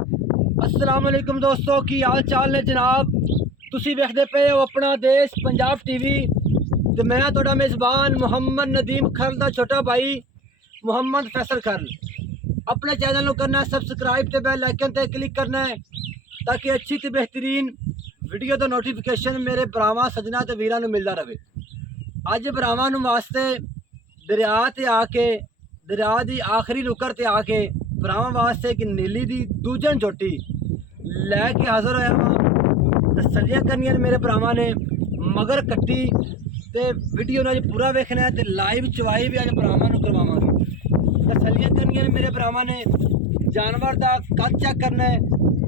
अस्सलाम वालेकुम दोस्तों, की हाल चाल ने जनाब। तुसी वेखदे पे हो अपना देश पंजाब टीवी ते मैं तुहाडा मेज़बान मोहम्मद नदीम खरल दा छोटा भाई मोहम्मद फैसल खरल। अपने चैनल को करना है सबसक्राइब ते बेल आइकन ते क्लिक करना है ताकि अच्छी ते बेहतरीन वीडियो का नोटिफिकेशन मेरे भरावां सजना ते वीरां नूं मिलदा रहे। अज भरावां नूं वास्ते दरिया ते आके दरिया की आखिरी नुकर ते आके भरावां वास्ते एक नीली दी दूजन चोटी लैके हाजिर होया वां। तसल्लियां करनियां मेरे भरावां ने मगर कट्टी ते वीडियो ने पूरा वेखना है ते लाइव चवाई भी अज भरावां नूं करवावांगे। तसल्लियां करनियां मेरे भरावां ने जानवर का कद चेक करना है,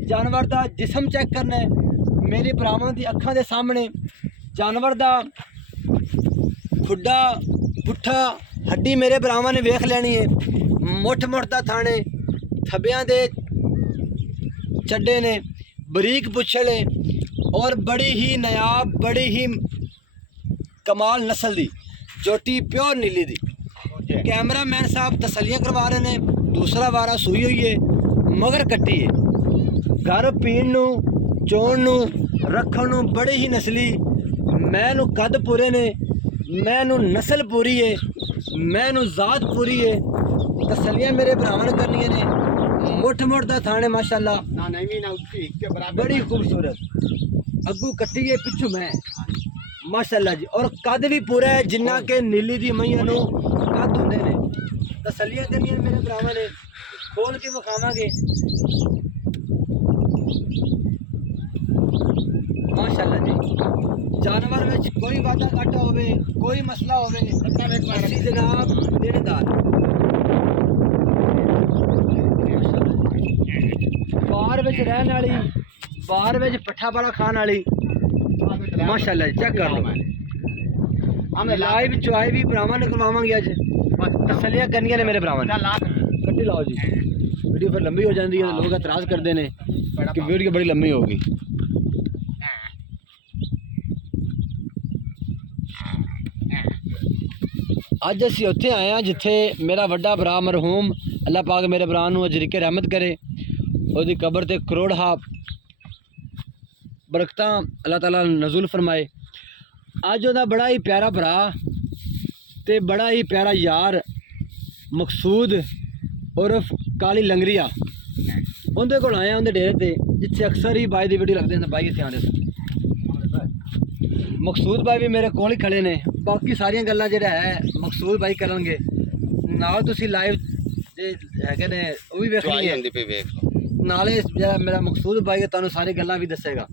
जानवर का जिसम चेक करना है। मेरे भरावां दी अखां दे सामने जानवर का खुड्डा पुट्ठा हड्डी मेरे भरावां ने वेख लैनी है। मुठ मुठ दा थाने थब्बियां दे चड्डे ने, बरीक पुछले और बड़ी ही नायाब बड़ी ही कमाल नस्ल दी चोटी प्योर नीली दी। कैमरा मैन साहब तसल्लियां करवा रहे ने। दूसरा वारा सूई हुई है मगर कट्टी है। घर पीण नूं चोण नूं रखण नूं बड़ी ही नस्ली। मैं नूं कद पूरे ने, मैं नूं नस्ल पूरी है, मैं नूं जात पूरी है। तसल्लियां मेरे भरावां ने करनियां ने। मुठ मुठ दा थाने माशाअल्लाह ना नहीं ना उसकी के बराबर बड़ी खूबसूरत अग्गू कट्टी है पिछू मैं माशाअल्लाह जी। और कद भी पूरा है जिन्ना के नीली दी मईयां नूं कद हुंदे ने। तसल्लियां करनियां मेरे भरावां ने। खोल के विखावांगे माशाअल्लाह जी। जानवर में कोई वादा घाटा होवे, कोई मसला होवे, अस्सी जनाब देनेदार बाहर विच रहन वाली, बाहर विच पट्ठा वाला खान वाली माशाअल्लाह जी। चेक कर लो लाइव चुआई भी भरावां ने करवावांगे अज। तसल्लियां करनियां ने मेरे भरावां ने। कट्टी लाओ जी, वीडियो फिर लंबी हो जाती है, लोग एतराज करते हैं कि वीडियो बड़ी लंबी होगी। अज असीं उत्थे आए हैं जिथे मेरा वड्डा भरा मरहूम अल्लाह पाक मेरे भरा नूं अजरीके रहमत करे, उसकी कबर ते करोड़ हा बरकतां अल्लाह ताला नज़ुल फरमाए। अज उहदा बड़ा ही प्यारा भरा ते बड़ा ही प्यारा यार मकसूद उर्फ काली लंगरिया उहदे कोल आया, उहदे डेरे ते जिथे अक्सर ही बाई दी वीडियो लगदे ने। बाई इत्थे आंदे मकसूद भाई भी मेरे कोल ही खड़े ने। बाकी सारियां गल्लां जेहड़ा है मकसूद भाई करनगे नाल। तुसीं लाइव जे हैगे ने वो भी वेखनी है नाले जेहड़ा मेरा मकसूद भाई है तुहानूं सारी गल्लां भी दसेगा।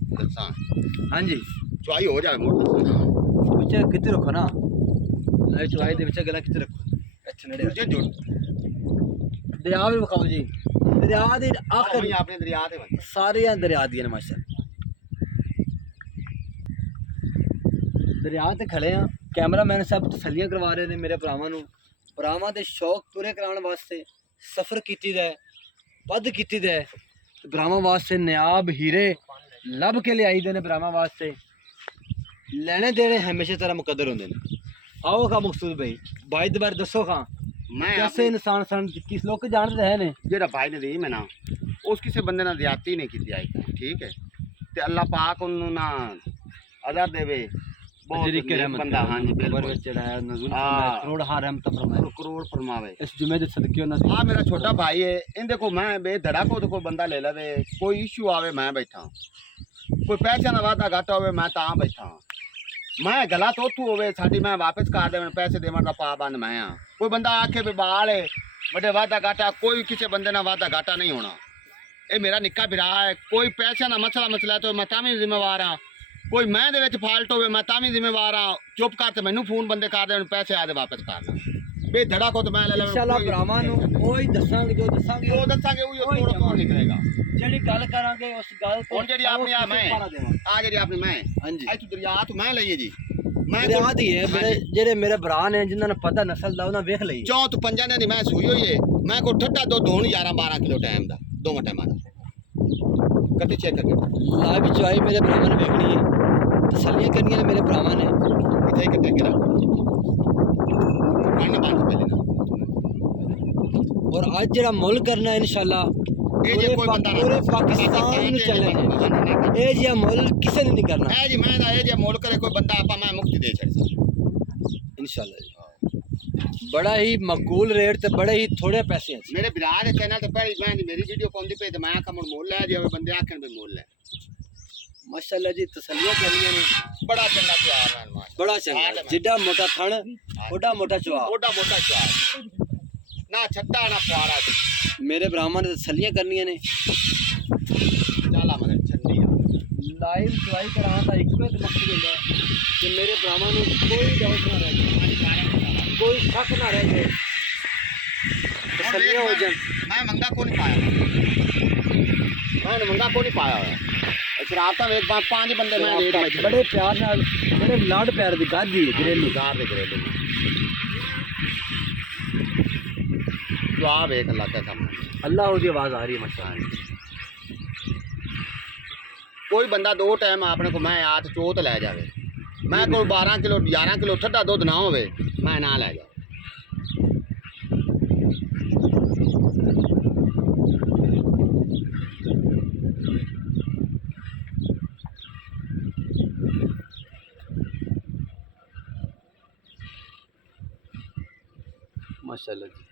हाँ जी चुआई हो जाए मोट विच कित्ते रखो ना लाइव चुआई दे विच गल्लां कित्ते रखो। अच्छा नेड़े दरिया भी विखाओ जी। दरिया दी आखिर अपने दरिया दे सारियां दरिया दियां ने माशा। दरिया ते खड़े हाँ, कैमरा मैन साहब तसल्लियां करवा रहे हैं मेरे भरावां नूं। भरावां दे शौक पूरे कराने वास्ते सफ़र कीती दा है, पद कीती दा है। भरावां वास्ते नायाब हीरे लभ के लियाई दे ने। भरावां वास्ते लेने देने हमेशा तरह मुकद्दर होंदे ने। आओ खा मकसूद भाई, भाई दे बारे दसो खां मैं कैसे इंसान सन, किस लोग जानते हैं ने। जेड़ा भाई ने दी मैं ना उस किसी बंदे ना ज्यादती नहीं की आई, ठीक है। ते अल्लाह पाक उन्होंने ना अदर देवे बंदा। हाँ जी बिल्कुल करोड़ हा रहमत फरमाए, करोड़ फरमावे इस जुमे दे सदके उन्हां दी। आ मेरा छोटा भाई है, इनदे को मैं बेधड़ा को कोई बंदा ले लवे, कोई इशू आवे मैं बैठा, कोई पैसा ना वादा घाटा होवे मैं तां बैठा। मैं गलत उतू होवे साडी मैं वापस कर देवन पैसे देवन दा पाबंद मैं हां। कोई बंदा आखे भी बाल है बड़े वादा घाटा, कोई किसी बंदे ना वादा घाटा नहीं होना। ये मेरा निक्का भरा है, कोई पैसा ना मसला तो मैं तां भी जिम्मेवार हाँ। कोई मैं दे विच फाल्ट होवे मैं तां भी जिम्मेवार हाँ। चुप कर ते मैनू फोन बंदे कर देवन पैसे आदे वापस करना बेधड़ा को तो मैं ले लवां। इंशाअल्लाह भरावां नूं ओही दसांगे जो दसांगे ओही तोड़ निकलेगा। जेड़ी गल करांगे उस गल हुण जेड़ी अपनी आ मैं आ जेड़ी अपनी मैं हां जी तू दरिया तो मैं लईए जी। मैं दरिया दी है मेरे जेड़े मेरे भरा ने जिन्हां ने पता नस्ल दा उन्हां वेख लई। 4 तो 5 दिन दी मैं सूई होई है। मैं को ठट्टा दो धोण 11-12 किलो टाइम दा दोवां टाइमां दा कट्टी चेक करके लाइव चुआई मेरे भरावां ने वेखनी है, तसल्लियां करनियां ने मेरे भरावां ने। इत्थे ही कट्टे गिरा पानी बांध पहले ना। और आज जरा मुल करना है इंशाल्लाह ਇਹ ਜੇ ਕੋਈ ਬੰਦਾ ਪੂਰੇ ਪਾਕਿਸਤਾਨ ਨੂੰ ਚੈਲੰਜ ਹੈ, ਇਹ ਜਿਹਾ ਮੁੱਲ ਕਿਸੇ ਨੇ ਨਹੀਂ ਕਰਨਾ ਇਹ ਜੀ ਮੈਂ ਦਾ ਇਹ ਜੇ ਮੁੱਲ ਕਰੇ ਕੋਈ ਬੰਦਾ ਆਪਾਂ ਮੈਂ ਮੁਕਤੀ ਦੇ ਛੱਡ ਸਕਦਾ ਇਨਸ਼ਾਅੱਲਾ ਜੀ। ਬੜਾ ਹੀ ਮਕਬੂਲ ਰੇਟ ਤੇ ਬੜੇ ਹੀ ਥੋੜੇ ਪੈਸੇ ਚ ਮੇਰੇ ਵਿਰਾਹ ਦੇ ਚੈਨਲ ਤੇ ਪਹਿਲੀ ਮੈਂ ਮੇਰੀ ਵੀਡੀਓ ਪਾਉਂਦੀ ਪਈ ਤੇ ਮੈਂ ਆਖਾਂ ਮੁੱਲ ਲੈ ਜਾਵੇ ਬੰਦੇ ਆਖਣ ਵੀ ਮੁੱਲ ਹੈ ਮਾਸ਼ਾਅੱਲਾ ਜੀ। ਤਸੱਲੀਆਂ ਕਰਨੀਆਂ ਨੇ, ਬੜਾ ਚੰਗਾ ਪਿਆਰ ਹੈ ਮਾਸ਼ਾ ਬੜਾ ਚੰਗਾ, ਜਿੱਡਾ ਮੋਟਾ ਥਣ ਓਡਾ ਮੋਟਾ ਚਵਾ, ਓਡਾ ਮੋਟਾ ਪਿਆਰ ਨਾ ਛੱਟਾ ਨਾ ਪੁਆਰਾ ਮੇਰੇ ਭਰਾਵਾਂ ਨੇ ਤਸੱਲੀਆਂ ਕਰਨੀਆਂ ਨੇ। ਚਾਲਾ ਮਗਰ ਛੱਡੀ ਆ ਲਾਈਵ ਚਵਾਈ ਕਰਾਉਣ ਦਾ ਇੱਕੋ ਹੀ ਮਕਸਦ ਹੁੰਦਾ ਕਿ ਮੇਰੇ ਭਰਾਵਾਂ ਨੂੰ ਕੋਈ ਡਾਊਟ ਨਾ ਰਹਿ ਜਾਏ, ਕੋਈ ਸ਼ੱਕ ਨਾ ਰਹਿ ਜਾਏ, ਤਸੱਲੀਆਂ ਹੋ ਜਾਣ। ਮੈਂ ਮੰਗਾ ਕੋ ਨਹੀਂ ਪਾਇਆ, ਮੈਂ ਮੰਗਾ ਕੋ ਨਹੀਂ ਪਾਇਆ ਹੋਇਆ ਸ਼ਰਾਬ ਤਾਂ ਵੇਖ ਪੰਜ ਬੰਦੇ ਮੈਂ ਰੇਟ ਵਿੱਚ ਬੜੇ ਪਿਆਰ ਨਾਲ, ਬੜੇ ਲਾਡ ਪਿਆਰ ਦੀ ਗਾਦੀ ਹੈ ਘਰੇਲੂ ਦਾਰ ਦੇ ਘਰੇਲੂ ਜਵਾਬ ਵੇਖ ਅੱਲਾ ਦਾ ਸਾਹਮਣੇ ਅੱਲਾਹ ਉਹਦੀ ਆਵਾਜ਼ ਆ ਰਹੀ ਹੈ ਮਾਸ਼ਾਅੱਲਾ। ਕੋਈ ਬੰਦਾ ਦੋ ਟਾਈਮ ਆਪਣੇ ਕੋ ਮੈਂ ਆਤ ਚੋਤ ਲੈ ਜਾਵੇ, ਮੈਂ ਕੋਲ 12 ਕਿਲੋ 11 ਕਿਲੋ ਠੱਡਾ ਦੁੱਧ ਨਾ ਹੋਵੇ ਮੈਂ ਨਾ ਲੈ ਜਾ। माशाल्लाह जी,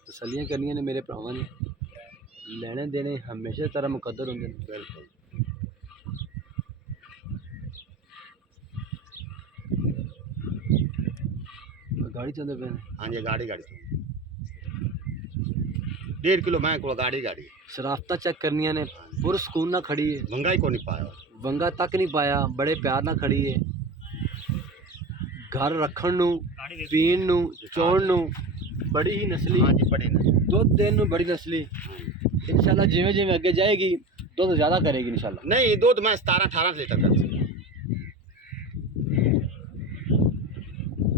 तसलियाँ करनियां ने मेरे भरावां ने, लेने देने हमेशा तरह मुकद्दर होंगे। बिल्कुल गाड़ी चलते पे हाँ जी गाड़ी गाड़ी 1.5 किलो मैं को गाड़ी गाड़ी शराफता चेक करनियां ने, पुरसकून ना खड़ी है, वंगा ही को नहीं पाया, वंगा तक नहीं पाया, बड़े प्यार ना खड़ी है। घर रखण नूं, पीण नूं, चोण नूं बड़ी ही नस्ली, हाँ जी बड़ी नस्ली, दुध देण नूं बड़ी नस्ली। इंशाल्लाह जिवें जिवें अगे जाएगी दुध ज़्यादा करेगी इंशाल्लाह। नहीं दूध मैं 17-18 लीटर कर सकता।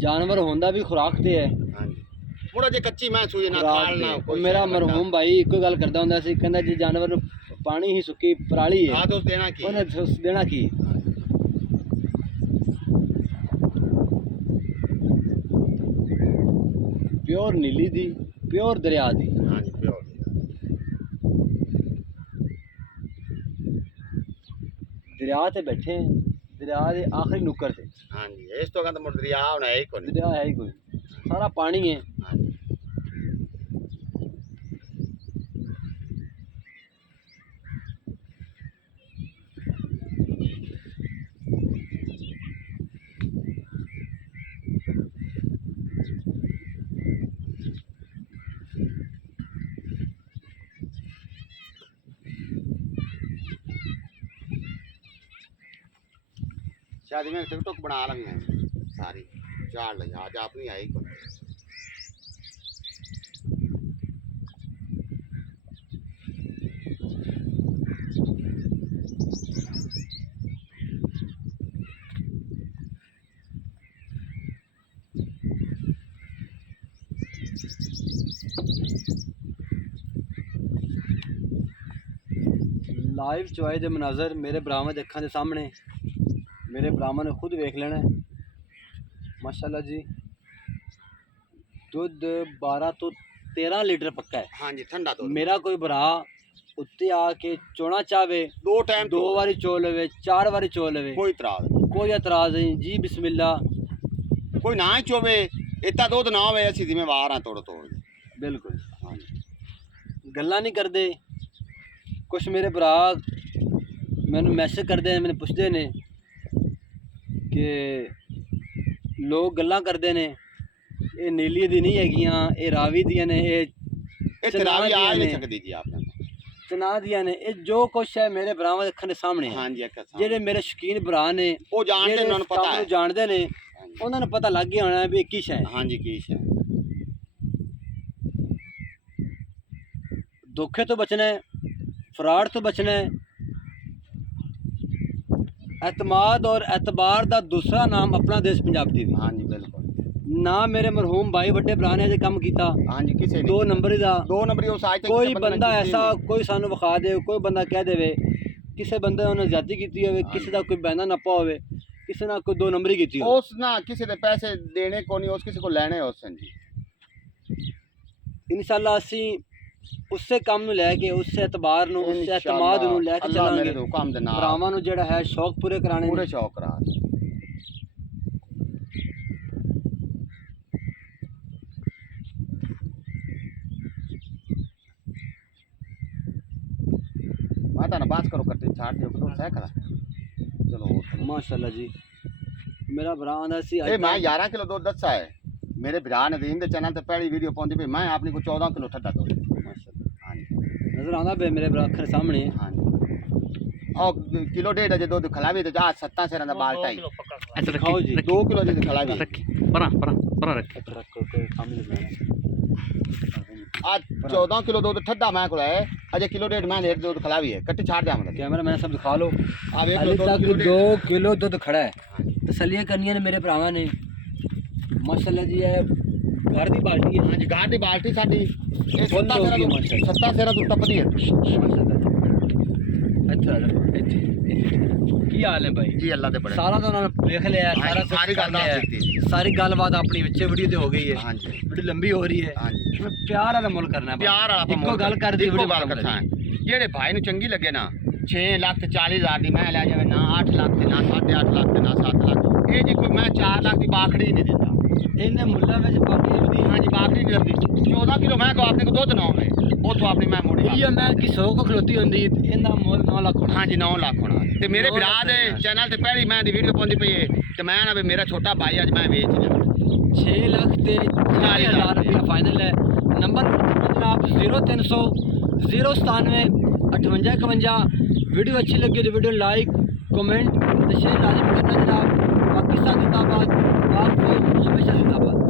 जानवर होंदा भी खुराक ते है। हाँ जी थोड़ा जे कच्ची मैं सूई ना खाल ना कोई मेरा मरहूम भाई इको गल करदा हुंदा सी, कहंदा जी जानवर नूं पानी ही सुक्की पराली है, हाँ तो देना की उन्हें देना की। प्योर नीली दी, प्योर दरिया दी। हाँ जी प्योर दरिया ते बैठे हैं, दरिया के आखिरी नुक्कर से। हाँ जी इस तो कहता मुड़ दरिया होना है ही कोई नहीं। दरिया है ही कोई, सारा पानी है। हाँ जी शादी में टिकटॉक बना लगी हैं सारी चार लगी आज आप नहीं आई कोई। लाइव चुआए दे मनाजर मेरे भरावां दी अखां दे सामने, मेरे भरावां ने खुद वेख लेना है। माशाल्लाह जी दुध 12 तो 13 लीटर पक्का है। हाँ जी ठंडा दूध मेरा कोई भरा उत्ते आके चोना चाहे, दो टाइम दो बारी चो लवे, 4 बारी चो लवे, कोई इतराज कोई एतराज नहीं जी। बिस्मिल्लाह, कोई ना ही चोवे इतना दूध ना होवे असि जिम्मेवार हाँ तोड़ तोड़। बिल्कुल हाँ जी गल्ला नहीं करते। कुछ मेरे भरा मैंने मैसेज करते हैं, मैंने पुछते ने कि लोग गल्ला करते ने ये नीली दी नहीं हैगियां, ये रावी दियां ने, ये तरावी दियां आ ने, नहीं सकती जी आपने। चना दियां ने, ये जो कुछ है मेरे भरावां दे अखां दे सामने है। हाँ जी एक जेडे मेरे शकीन भरा ने वो जानते हैं उन्होंने पता है। जानते ने हाँ जी। उन्होंने पता लग गया होना भी किश है। हाँ जी कीश है। धोखे तो बचना है, फ्रॉड तो बचना है। एतमाद और एतबार का दूसरा नाम अपना देश पंजाब टीवी। हाँ जी बिल्कुल ना मेरे मरहूम भाई बड़े भरा ने अजे काम किया हाँ जी किसी दो नंबर दा। दो नंबर उस आज तक कोई किसी बंदा ने ऐसा कोई सानू विखा दे, कोई बंदा कह देवे किसी बंदे उन्हें ज्यादा की हो, किसी का कोई बहना नप्पा हो, किसी ने कोई 2 नंबरी की हो। उस ना किसी ने पैसे देने को नहीं, उस किसी को लेने उस जी। इंशाल्लाह असी ਉਸੇ ਕੰਮ ਨੂੰ ਲੈ ਕੇ ਉਸੇ ਇਤਬਾਰ ਨੂੰ ਉਸੇ ਇਤਮਾਦ ਨੂੰ ਲੈ ਕੇ ਅੱਲਾਹ ਮੇਰੇ ਚੱਲਾਂਗੇ ਹੁਕਮ ਦੇ ਨਾਲ ਭਰਾਵਾਂ ਨੂੰ ਜਿਹੜਾ ਹੈ ਸ਼ੌਕ ਪੂਰੇ ਕਰਾਣੇ ਪੂਰੇ ਨੇ। ਸ਼ੌਕ ਕਰਾ ਮਾਤਾ ਨਾ ਬਾਤ ਕਰੋ ਕੱਟੇ ਛਾੜ ਦਿਓ ਕਦੋਂ ਸਹਿ ਕਰਾ ਚਲੋ ਮਾਸ਼ਾਅੱਲਾ ਜੀ ਮੇਰਾ ਭਰਾ ਆਂਦਾ ਸੀ ਇਹ ਮੈਂ 11 ਕਿਲੋ ਦੁੱਧ ਦੱਸਾ ਹੈ ਮੇਰੇ ਭਰਾ ਨਦੀਮ ਦੇ ਚੈਨਲ ਤੇ ਪਹਿਲੀ ਵੀਡੀਓ ਪਾਉਂਦੀ ਵੀ ਮੈਂ ਆਪਣੀ ਕੋ 14 ਕਿਲੋ ਠੱਡਾ ਦੁੱਧ ਮਾਸ਼ਾਅੱਲਾ ਹਾਂਜੀ ਨਜ਼ਰ ਆਉਂਦਾ ਬੇ ਮੇਰੇ ਭਰਾ ਅੱਖਰ ਸਾਹਮਣੇ ਹਾਂਜੀ ਔਰ ਕਿਲੋ ਡੇਢ ਜੇ ਦੁੱਧ ਖਲਾਵੇ ਤੇ ਜਾ 7 ਸਿਰਾਂ ਦਾ ਬਾਲਟਾ ਹੀ ਅੱਛਾ ਖਾਓ ਜੀ 2 ਕਿਲੋ ਦੀ ਖਲਾਵੇ ਪਰਾਂ ਰੱਖ ਰੱਖੋ ਕੋਈ ਕੰਮ ਨਹੀਂ ਲੈਣਾ आज 14 किलो दूध ठंडा मैं को है अजय किलो डेढ़ मैं डेढ़ दूध खिलावी है कट्टी छाड़ दिया मतलब कैमरा मैन सब दिखा लो अब एक अभी किलो तक दूध 2 किलो दूध खड़ा है तसलियां करनियां ने मेरे भरावां ने माशाल्लाह जी है घर दी बाल्टी है हाँ जी गाड़ी बाल्टी साडी ये बंद हो गई माशाल्लाह। 7 सेरा दूध टपदी है माशाल्लाह अच्छा ਇੱਥੇ ਕੀ ਹਾਲ ਹੈ ਭਾਈ जी अल्लाह दे बड़े ਸਾਰਾ ਤਾਂ ਉਹਨਾਂ ਨੇ ਵੇਖ ਲਿਆ हाँ ਸਾਰਾ जी, सारी ਕੁਛ गल ਕਰ ਲਿਆ। ਕੀਤੀ ਸਾਰੀ ਗੱਲਬਾਤ ਆਪਣੀ ਵਿੱਚੇ ਵੀਡੀਓ ਤੇ ਹੋ ਗਈ ਹੈ हाँ जी ਵੀਡੀਓ ਲੰਬੀ ਹੋ ਰਹੀ ਹੈ हाँ जी ਮੈਂ ਪਿਆਰ ਵਾਲਾ ਮੁੱਲ ਕਰਨਾ ਹੈ प्यार वाला ਆਪਾਂ ਇੱਕੋ ਗੱਲ ਕਰਦੀ ਇੱਕੋ ਵੀਡੀਓ ਗੱਲ ਕਰਦਾ ਹੈ ਜਿਹੜੇ ਭਾਈ ਨੂੰ ਚੰਗੀ ਲੱਗੇ ਨਾ 6 ਲੱਖ ਤੇ 40 ਹਜ਼ਾਰ ਦੀ ਮੈਂ ਲੈ ਜਾਵੇ ਨਾ 8 ਲੱਖ ਤੇ ਨਾ 8.5 ਲੱਖ ਤੇ ਨਾ 7 ਲੱਖ ਇਹ ਜੀ ਕੋਈ ਮੈਂ 4 ਲੱਖ ਦੀ ਬਾਖੜੀ ਨਹੀਂ ਦਿੰਦਾ ਇਹਨੇ ਮੁੱਲਾਂ ਵਿੱਚ ਬਾਕੀ ਵਧੀ हाँ जी बाखड़ी नहीं लगती 14 किलो मैं को आपने को दूध ना होवे वो तो आपने मैं मोड़ी ਇਹ ਮੈਂ ਕਿ 100 ਕੋ ਖਲੋਤੀ ਹੁੰਦੀ ਇਹਦਾ ਮੁੱਲ 9 ਲੱਖ ਹੋਣਾ हाँ जी 9 लाख होना ते मेरे 9 भरा ਲੱਖ दे ਹੋਣਾ। चैनल ते पहली मैं दी वीडियो पाउंदी पई है ते मैं ना भी मेरा छोटा भाई आज मैं बेच दिया 6 ਲੱਖ ਤੇ 40,000 ਰੁਪਇਆ ਫਾਈਨਲ ਹੈ ਨੰਬਰ ਜਨਾਬ 0300 097 5851 ਵੀਡੀਓ ਅੱਛੀ ਲੱਗੀ ਤਾਂ ਵੀਡੀਓ ਲਾਈਕ ਕਮੈਂਟ ਤੇ ਸ਼ੇਅਰ ਲਾਜ਼ਮੀ ਕਰਨਾ ਜਨਾਬ ਪਾਕਿस्तान जिंदाबाद पाक फौज हमेशा जिंदाबाद।